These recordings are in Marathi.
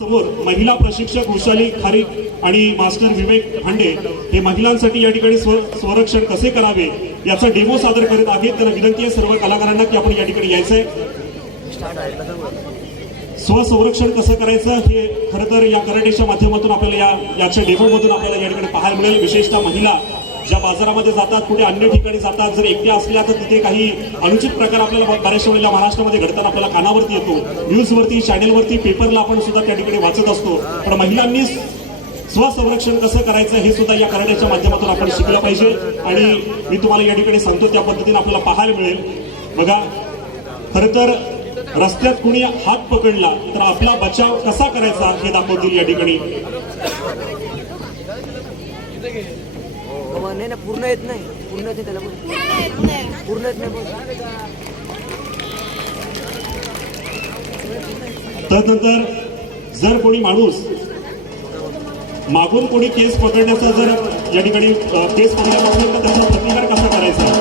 समोर महिला प्रशिक्षक वृषाली खारीक आणि मास्टर विवेक भांडे हे महिलांसाठी या ठिकाणी स्वरक्षण कसे करावे याचा डेमो सादर करत आहेत। त्यांना विनंती आहे सर्व कलाकारांना की आपण या ठिकाणी यायचंय। स्वसंरक्षण कसं करायचं हे खरं तर या कराटेच्या माध्यमातून आपल्याला याच्या डेमोमधून आपल्याला या ठिकाणी पाहायला मिळेल। विशेषतः महिला ज्या बाजारामध्ये जातात, कुठे अन्य ठिकाणी जातात, जर एकट्या असल्या तर तिथे काही अनुचित प्रकार आपल्याला बऱ्याचशा वेळेला महाराष्ट्रामध्ये घडताना आपल्याला कानावरती येतो, न्यूजवरती, चॅनेलवरती, पेपरला आपण सुद्धा त्या ठिकाणी वाचत असतो। पण महिलांनी स्वसंरक्षण कसं करायचं हे सुद्धा या कराटेच्या माध्यमातून आपण शिकलं पाहिजे आणि मी तुम्हाला या ठिकाणी सांगतो त्या पद्धतीने आपल्याला पाहायला मिळेल। बघा, खरं तर रस्त्यात कुणी हात पकडला तर आपला बचाव कसा करायचा हे दाखवतील या ठिकाणी। नाही पूर्ण येत नाही, पूर्ण येते त्याला पूर्ण येत नाही। त्यानंतर जर कोणी माणूस मागून कोणी केस पकडण्याचा जर या ठिकाणी केस पकडला असेल तर त्याचा प्रतिकार कसा करायचा।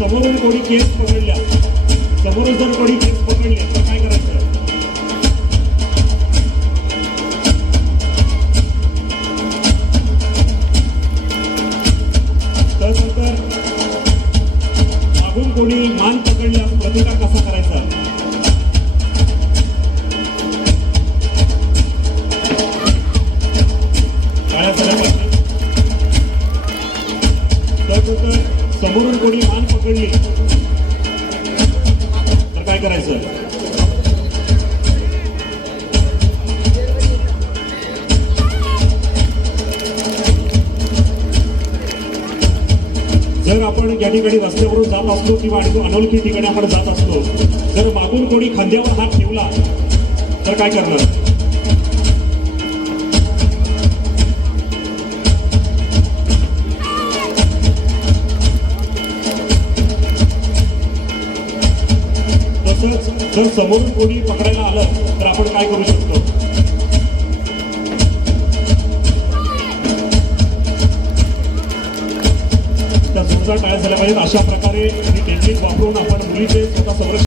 समोरून कोणी केस पकडल्या, समोरून जर कोणी केस पकडले तर काय करायचं। त्यानंतर मागून कोणी मान पकडल्यास प्रतिकार कसा करायचा। काय झालं पाहिजे। त्यानंतर समोरून कोणी मान पकडली तर काय करायचं। जर आपण या ठिकाणी रस्त्यावरून जात असलो किंवा अनोळखी ठिकाणी आपण जात असलो, जर मागून कोणी खांद्यावर हात ठेवला तर काय करणार। जर समोरून कोणी पकडायला आलं तर आपण काय करू शकतो। त्या जोरदार टाळ्या झाल्या पाहिजेत। अशा प्रकारे ही टेक्निक वापरून आपण मुलीचे स्वतः संरक्षण